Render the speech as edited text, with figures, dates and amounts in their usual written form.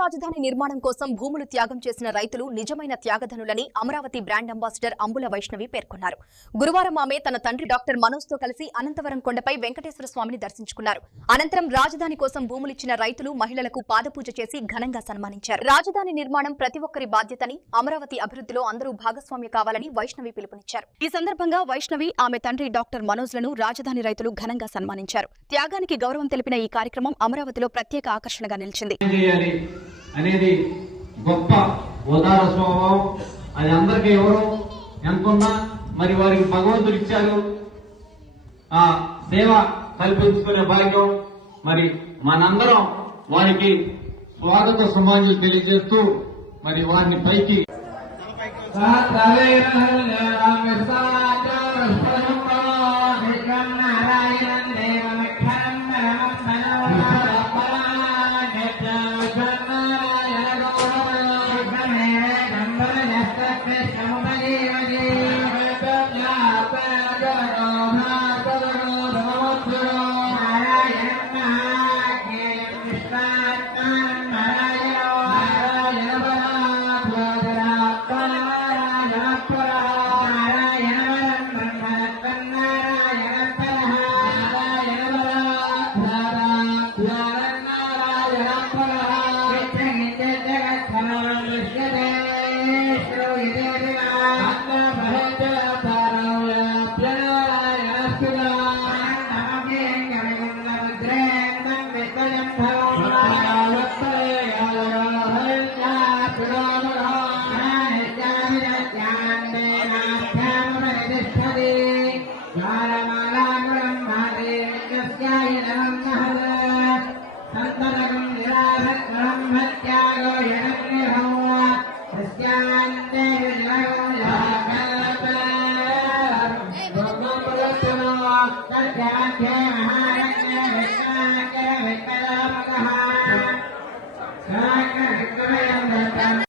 రాజధాని నిర్మాణం కోసం భూములు త్యాగం చేసిన రైతులు నిజమైన త్యాగధనులని అమరావతి బ్రాండ్ అంబాసిడర్ అంబుల వైష్ణవి పేర్కొన్నారు. గురువారం ఆమె తన తండ్రి డాక్టర్ మనోజ్ తో కలిసి అనంతవరం కొండపై వెంకటేశ్వర స్వామిని దర్శించుకున్నారు. అనంతరం రాజధాని కోసం భూములిచ్చిన రైతులు, మహిళలకు పాదపూజ చేసి ఘనంగా సన్మానించారు. రాజధాని నిర్మాణం ప్రతి ఒక్కరి బాధ్యతని, అమరావతి అభివృద్ధిలో అందరూ భాగస్వామ్య కావాలని వైష్ణవి పిలుపునిచ్చారు. ఈ సందర్భంగా వైష్ణవి ఆమె తండ్రి డాక్టర్ మనోజ్ లను రాజధాని రైతులు ఘనంగా సన్మానించారు. త్యాగానికి గౌరవం తెలిపిన ఈ కార్యక్రమం అమరావతిలో ప్రత్యేక ఆకర్షణగా నిలిచింది. అనేది గొప్ప ఉదార స్వభావం. అది అందరికీ ఎవరు ఎంతున్నా మరి వారికి భగవంతుడు ఇచ్చారు. ఆ సేవ కల్పించుకునే భాగ్యం. మరి మనందరం వారికి స్వాగత సమాజం తెలియజేస్తూ మరి వారిని పైకి Saka